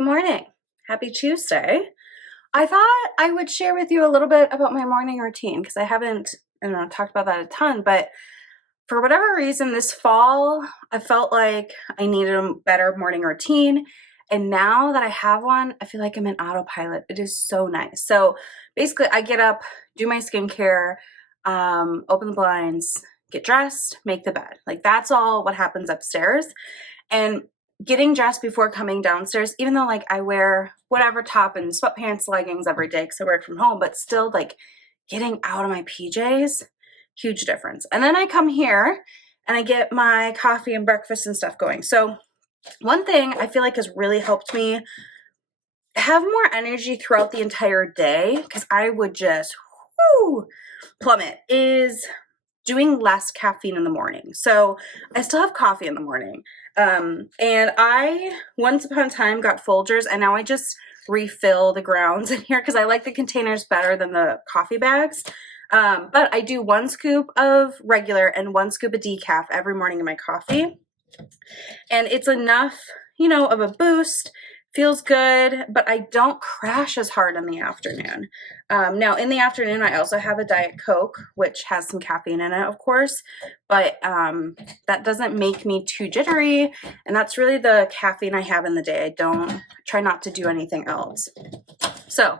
Good morning. Happy Tuesday. I thought I would share with you a little bit about my morning routine because I haven't, talked about that a ton, but for whatever reason this fall, I felt like I needed a better morning routine. And now that I have one, I feel like I'm in autopilot. It is so nice. So basically I get up, do my skincare, open the blinds, get dressed, make the bed. Like that's all what happens upstairs. And getting dressed before coming downstairs, even though like I wear whatever top and sweatpants, leggings every day because I work from home, but still like getting out of my PJs, huge difference. And then I come here and I get my coffee and breakfast and stuff going. So one thing I feel like has really helped me have more energy throughout the entire day, because I would just plummet, is doing less caffeine in the morning. So I still have coffee in the morning. And I once upon a time got Folgers, and now I just refill the grounds in here because I like the containers better than the coffee bags. But I do 1 scoop of regular and 1 scoop of decaf every morning in my coffee. And it's enough, of a boost. Feels good, but I don't crash as hard in the afternoon. Now, in the afternoon, I also have a Diet Coke, which has some caffeine in it, of course, but that doesn't make me too jittery, and that's really the caffeine I have in the day. I try not to do anything else. So,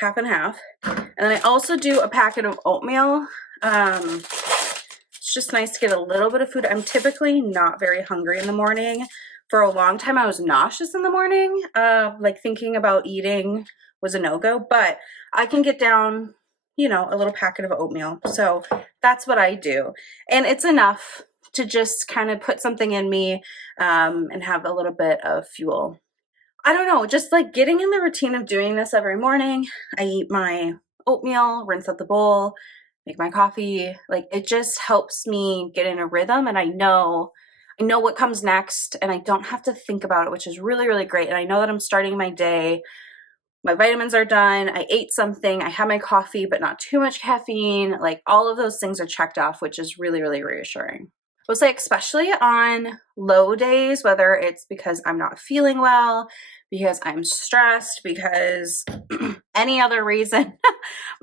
half and half. And then I also do a packet of oatmeal. It's just nice to get a little bit of food. I'm typically not very hungry in the morning. For a long time, I was nauseous in the morning. Like thinking about eating was a no-go, but I can get down, a little packet of oatmeal. So that's what I do. And it's enough to just kind of put something in me and have a little bit of fuel. I don't know, just like getting in the routine of doing this every morning. I eat my oatmeal, rinse out the bowl, make my coffee. Like it just helps me get in a rhythm, and I know what comes next, and I don't have to think about it, which is really, really great. And I know that I'm starting my day. My vitamins are done. I ate something. I had my coffee, but not too much caffeine. Like all of those things are checked off, which is really, really reassuring. I would say especially on low days, whether it's because I'm not feeling well, because I'm stressed, because any other reason,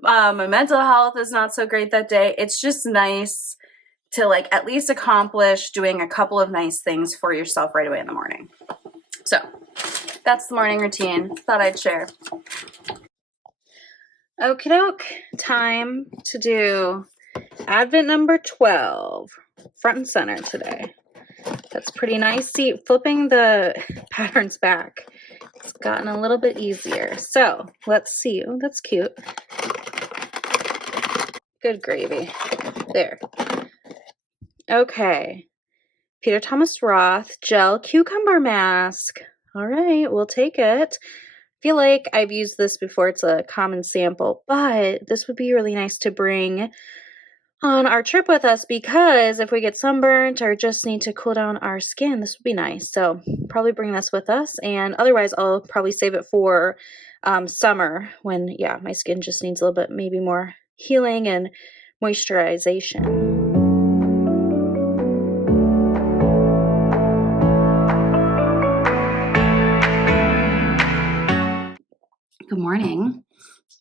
my mental health is not so great that day. It's just nice to like at least accomplish doing a couple of nice things for yourself right away in the morning. So that's the morning routine. Thought I'd share. Okie doke. Time to do Advent number 12. Front and center today. That's pretty nice. See, flipping the patterns back, it's gotten a little bit easier. So let's see. Oh, that's cute. Good gravy. There. Okay. Peter Thomas Roth gel cucumber mask. All right, we'll take it. I feel like I've used this before. It's a common sample, but this would be really nice to bring on our trip with us, because if we get sunburnt or just need to cool down our skin, this would be nice. So probably bring this with us, and otherwise I'll probably save it for summer when, my skin just needs a little bit maybe more healing and moisturization. Good morning.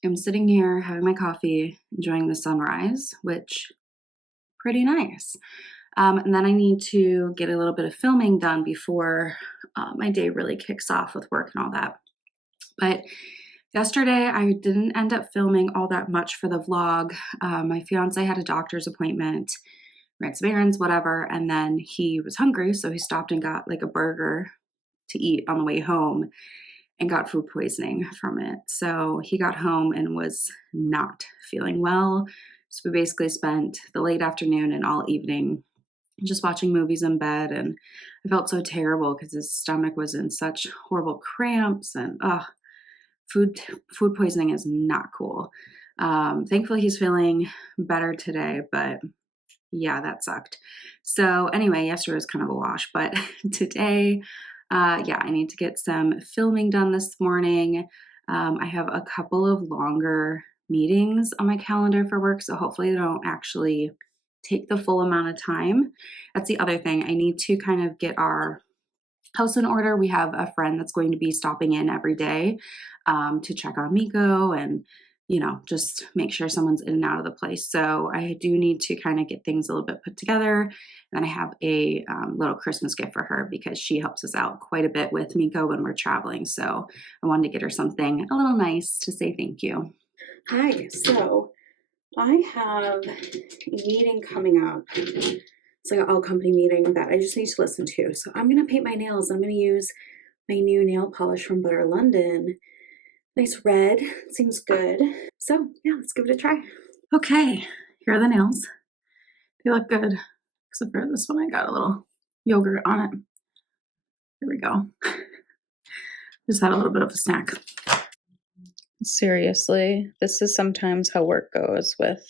I'm sitting here having my coffee, enjoying the sunrise, which pretty nice. And then I need to get a little bit of filming done before my day really kicks off with work and all that. But yesterday I didn't end up filming all that much for the vlog. My fiance had a doctor's appointment, ran some errands, whatever, and then he was hungry, so he stopped and got like a burger to eat on the way home, and got food poisoning from it. So he got home and was not feeling well. So we basically spent the late afternoon and all evening just watching movies in bed, and I felt so terrible because his stomach was in such horrible cramps, and food poisoning is not cool. Thankfully he's feeling better today, but yeah, that sucked. So anyway, yesterday was kind of a wash, but today I need to get some filming done this morning. I have a couple of longer meetings on my calendar for work, so hopefully they don't actually take the full amount of time. That's the other thing. I need to kind of get our house in order. We have a friend that's going to be stopping in every day to check on Meeko and, you know, just make sure someone's in and out of the place. So I do need to kind of get things a little bit put together. And then I have a little Christmas gift for her because she helps us out quite a bit with Meeko when we're traveling. So I wanted to get her something a little nice to say thank you. Hi, so I have a meeting coming up. It's like an all company meeting that I just need to listen to. So I'm going to paint my nails. I'm going to use my new nail polish from Butter London. Nice red, seems good. So yeah, let's give it a try. Okay, here are the nails. They look good, except for this one, I got a little yogurt on it. Here we go. Just had a little bit of a snack. Seriously, this is sometimes how work goes with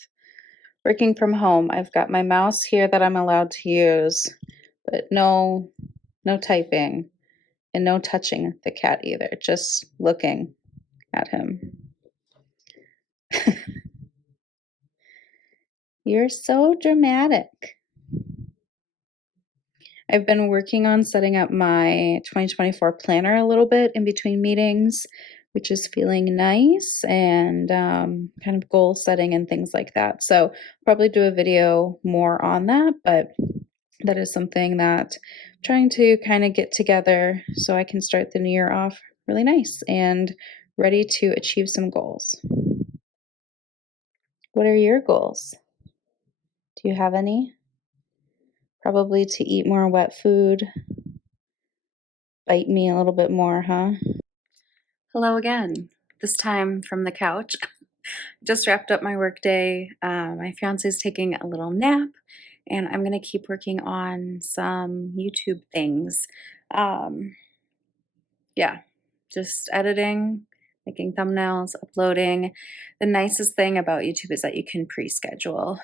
working from home. I've got my mouse here that I'm allowed to use, but no typing and no touching the cat either, just looking at him. You're so dramatic. I've been working on setting up my 2024 planner a little bit in between meetings, which is feeling nice, and kind of goal setting and things like that. So probably do a video more on that, but that is something that I'm trying to kind of get together so I can start the new year off really nice and ready to achieve some goals. What are your goals? Do you have any? Probably to eat more wet food, bite me a little bit more, huh? Hello again, this time from the couch. Just wrapped up my work day. My fiance is taking a little nap, and I'm gonna keep working on some YouTube things. Yeah, just editing, making thumbnails, uploading. The nicest thing about YouTube is that you can pre-schedule.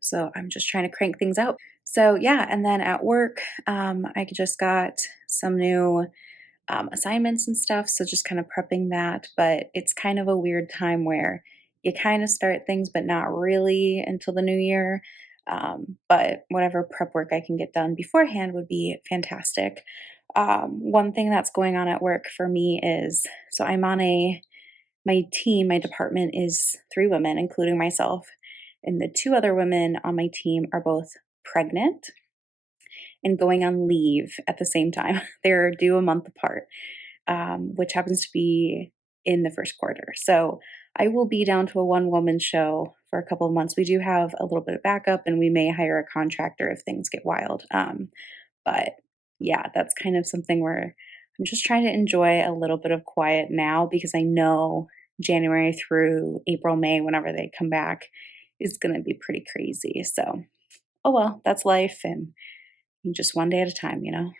So I'm just trying to crank things out. So yeah, and then at work, I just got some new assignments and stuff, so just kind of prepping that. But it's kind of a weird time where you kind of start things, but not really until the new year. But whatever prep work I can get done beforehand would be fantastic. One thing that's going on at work for me is, so I'm on my team, my department is 3 women, including myself, and the 2 other women on my team are both pregnant and going on leave at the same time. They're due a month apart, which happens to be in the first quarter. So I will be down to a 1-woman show for a couple of months. We do have a little bit of backup, and we may hire a contractor if things get wild. But yeah, that's kind of something where I'm just trying to enjoy a little bit of quiet now, because I know January through April, May, whenever they come back, is going to be pretty crazy. So, oh well, that's life, and just one day at a time, you know?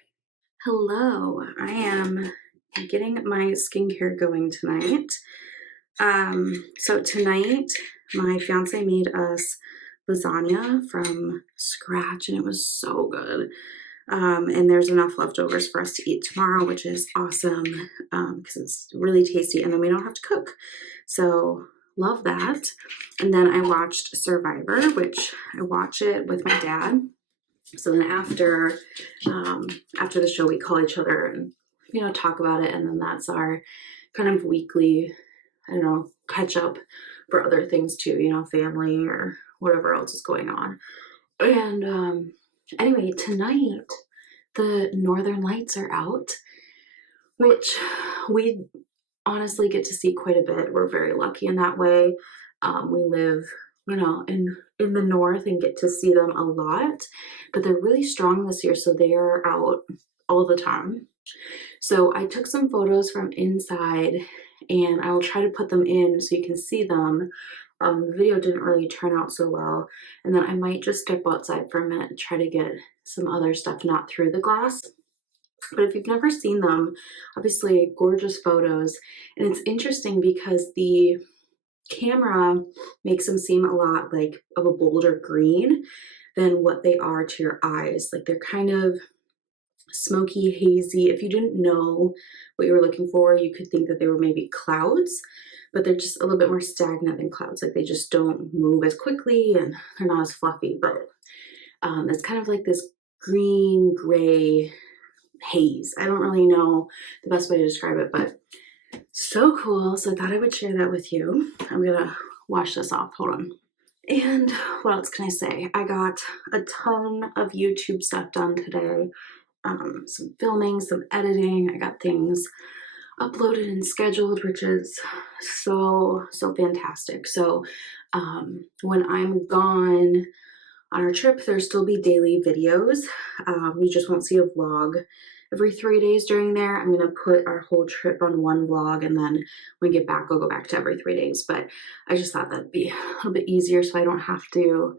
Hello, I am getting my skincare going tonight. So tonight, my fiance made us lasagna from scratch, and it was so good. And there's enough leftovers for us to eat tomorrow, which is awesome, because it's really tasty, and then we don't have to cook. So love that. And then I watched Survivor, which I watch it with my dad. So then after the show, we call each other and, you know, talk about it. And then that's our kind of weekly, I don't know, catch up for other things too, you know, family or whatever else is going on. And anyway, tonight the Northern Lights are out, which we honestly get to see quite a bit. We're very lucky in that way. We live, you know, in the north and get to see them a lot, but they're really strong this year, so they are out all the time. So I took some photos from inside, and I will try to put them in so you can see them. The video didn't really turn out so well, and then I might just step outside for a minute and try to get some other stuff not through the glass. But if you've never seen them, obviously gorgeous photos, and it's interesting because the camera makes them seem a lot like of a bolder green than what they are to your eyes. Like they're kind of smoky, hazy. If you didn't know what you were looking for, you could think that they were maybe clouds, but they're just a little bit more stagnant than clouds. Like they just don't move as quickly, and they're not as fluffy, but it's kind of like this green, gray haze. I don't really know the best way to describe it, but so cool. So I thought I would share that with you. I'm gonna wash this off. Hold on. And what else can I say? I got a ton of YouTube stuff done today. Some filming, some editing. I got things uploaded and scheduled, which is so fantastic. So when I'm gone on our trip, there'll still be daily videos. You just won't see a vlog every 3 days during there. I'm gonna put our whole trip on one vlog, and then when we get back, I'll go back to every 3 days. But I just thought that'd be a little bit easier, so I don't have to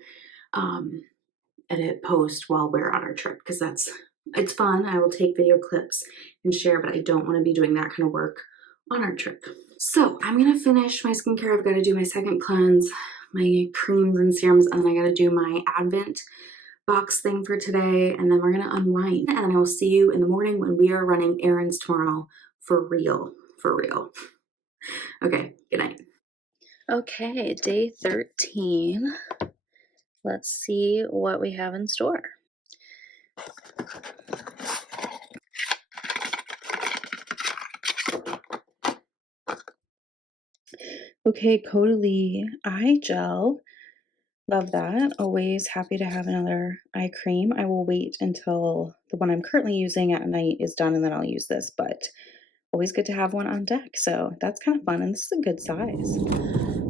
edit, post while we're on our trip, because it's fun. I will take video clips and share, but I don't want to be doing that kind of work on our trip. So I'm gonna finish my skincare. I've got to do my second cleanse, my creams and serums, and then I got to do my Advent box thing for today, and then we're gonna unwind, and I will see you in the morning when we are running errands tomorrow for real. Okay, good night. Okay, day 13. Let's see what we have in store. Okay, Caudalie eye gel. Love that. Always happy to have another eye cream. I will wait until the one I'm currently using at night is done, and then I'll use this, but always good to have one on deck. So that's kind of fun, and this is a good size.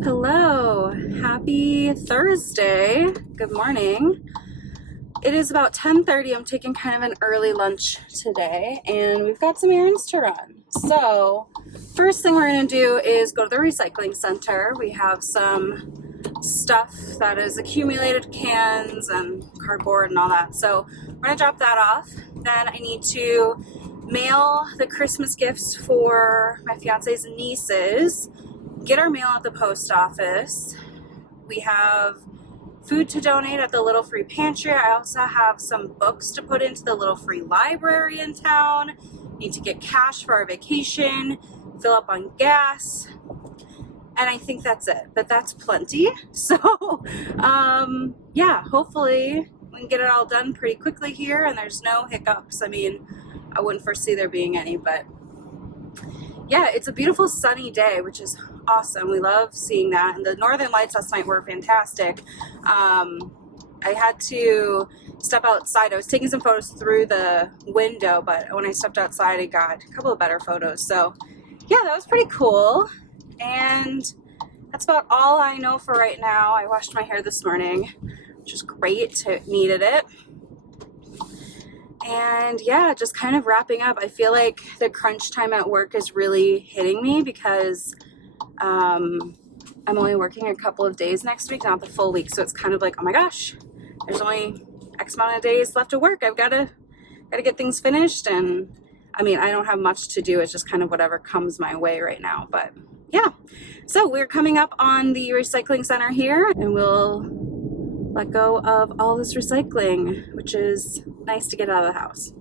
Hello, happy Thursday. Good morning. It is about 10:30. I'm taking kind of an early lunch today, and we've got some errands to run. So first thing we're gonna do is go to the recycling center. We have some stuff that is accumulated, cans and cardboard and all that. So we're gonna drop that off. Then I need to mail the Christmas gifts for my fiance's nieces, get our mail at the post office. We have food to donate at the Little Free Pantry. I also have some books to put into the Little Free Library in town. Need to get cash for our vacation, fill up on gas, and I think that's it, but that's plenty. So yeah, hopefully we can get it all done pretty quickly here and there's no hiccups. I mean, I wouldn't foresee there being any, but yeah, it's a beautiful sunny day, which is awesome. We love seeing that. And the northern lights last night were fantastic. I had to step outside. I was taking some photos through the window, but when I stepped outside, I got a couple of better photos. So yeah, that was pretty cool. And that's about all I know for right now. I washed my hair this morning, which is great. It needed it. And yeah, just kind of wrapping up. I feel like the crunch time at work is really hitting me because I'm only working a couple of days next week, not the full week. So it's kind of like, oh my gosh, there's only X amount of days left of work. I've got to get things finished. And I mean, I don't have much to do. It's just kind of whatever comes my way right now. But yeah, so we're coming up on the recycling center here, and we'll let go of all this recycling, which is nice to get out of the house.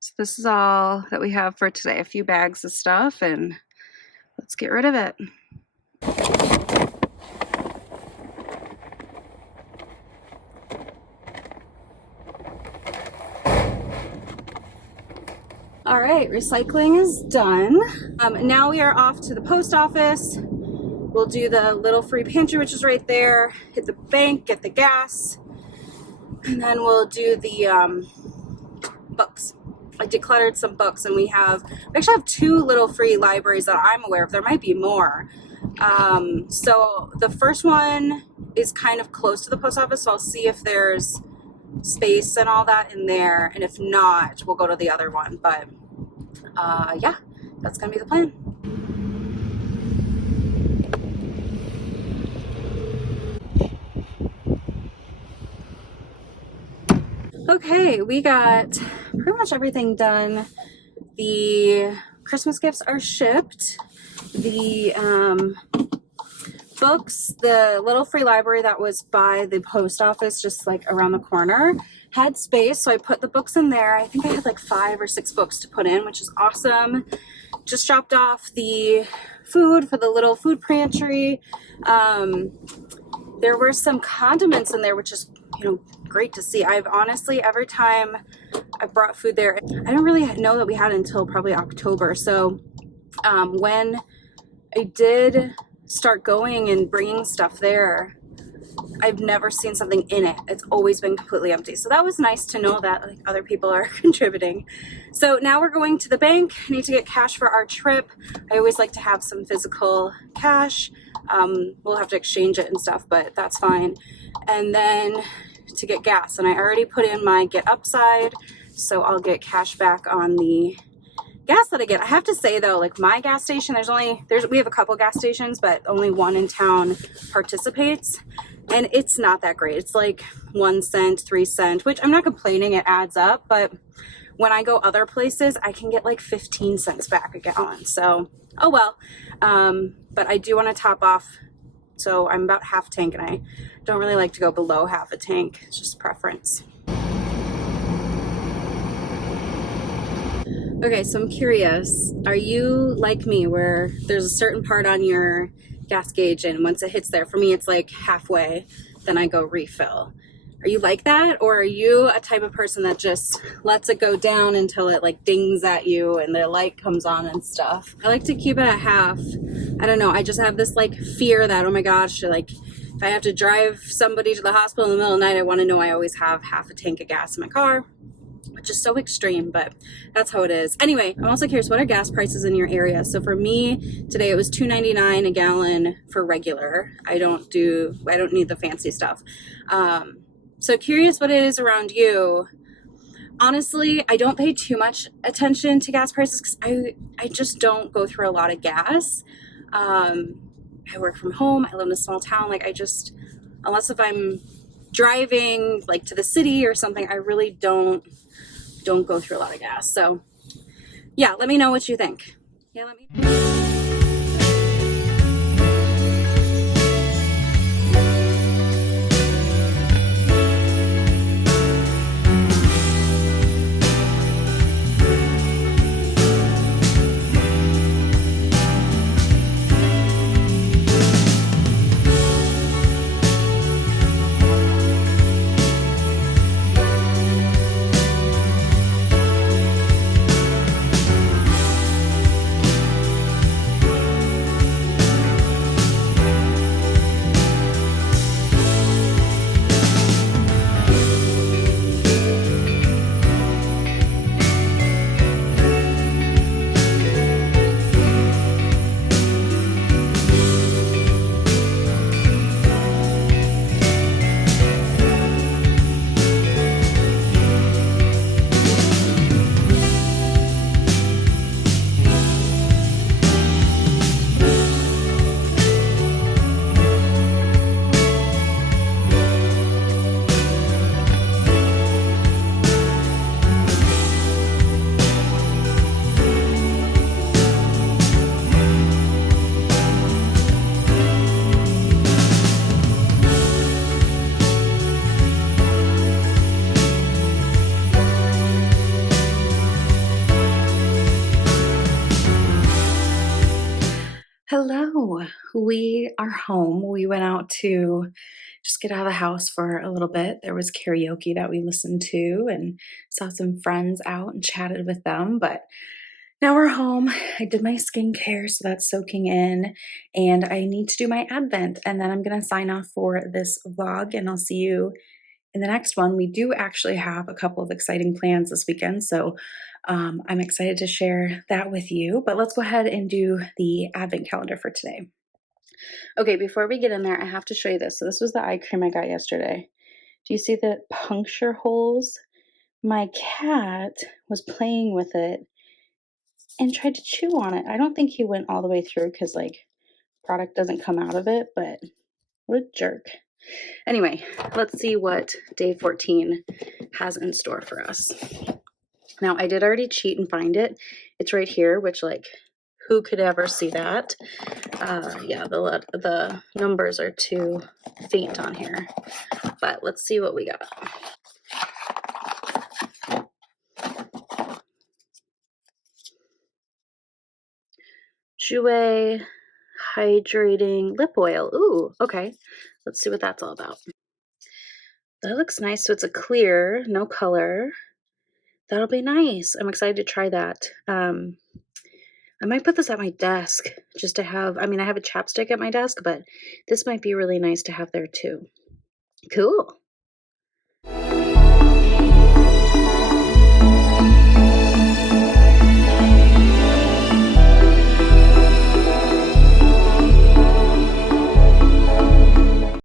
So this is all that we have for today. A few bags of stuff, and let's get rid of it. All right, recycling is done. Now we are off to the post office. We'll do the Little Free Pantry, which is right there, hit the bank, get the gas, and then we'll do the books. I decluttered some books, and we actually have 2 Little Free libraries that I'm aware of. There might be more. So the first one is kind of close to the post office, so I'll see if there's space and all that in there, and if not, we'll go to the other one. But yeah, that's gonna be the plan. Okay, we got pretty much everything done. The Christmas gifts are shipped. The books, the Little Free Library that was by the post office just like around the corner had space, so I put the books in there. I think I had like 5 or 6 books to put in, which is awesome. Just dropped off the food for the Little Food Pantry. There were some condiments in there, which is, great to see. I've honestly, every time I brought food there. I don't really know that we had it until probably October. So when I did start going and bringing stuff there, I've never seen something in it. It's always been completely empty. So that was nice to know that like other people are contributing. So now we're going to the bank. I need to get cash for our trip. I always like to have some physical cash. We'll have to exchange it and stuff, but that's fine. And then to get gas, and I already put in my GetUpside, so I'll get cash back on the gas that I get. I have to say though, like my gas station, we have a couple gas stations, but only one in town participates, and it's not that great. It's like 1 cent, 3 cents, which I'm not complaining, it adds up, but when I go other places, I can get like 15 cents back a gallon. So, oh well. But I do want to top off. So I'm about half tank, and I don't really like to go below half a tank. It's just preference. Okay, so I'm curious, are you like me where there's a certain part on your gas gauge and once it hits there, for me it's like halfway, then I go refill. Are you like that, or are you a type of person that just lets it go down until it like dings at you and the light comes on and stuff? I like to keep it at half. I don't know, I just have this like fear that, oh my gosh, like if I have to drive somebody to the hospital in the middle of the night, I want to know I always have half a tank of gas in my car, which is so extreme, but that's how it is. Anyway, I'm also curious, what are gas prices in your area? So for me today, it was $2.99 a gallon for regular. I don't need the fancy stuff. So curious what it is around you. Honestly, I don't pay too much attention to gas prices because I just don't go through a lot of gas. I work from home. I live in a small town. Like unless if I'm driving like to the city or something, I really don't go through a lot of gas. So yeah, let me know what you think. Yeah, let me know. Hello, we are home. We went out to just get out of the house for a little bit. There was karaoke that we listened to and saw some friends out and chatted with them, but now we're home. I did my skincare, so that's soaking in, and I need to do my Advent, and then I'm going to sign off for this vlog, and I'll see you in the next one. We do actually have a couple of exciting plans this weekend, so I'm excited to share that with you, but let's go ahead and do the Advent calendar for today. Okay, before we get in there, I have to show you this. So this was the eye cream I got yesterday. Do you see the puncture holes? My cat was playing with it and tried to chew on it. I don't think he went all the way through because like product doesn't come out of it, but what a jerk. Anyway, let's see what day 14 has in store for us. Now, I did already cheat and find it. It's right here, which like, who could ever see that? Yeah, the numbers are too faint on here, but let's see what we got. Jouer hydrating lip oil. Ooh, okay. Let's see what that's all about. That looks nice. So it's a clear, no color. That'll be nice. I'm excited to try that. I might put this at my desk just to have, I mean, I have a chapstick at my desk, but this might be really nice to have there too. Cool.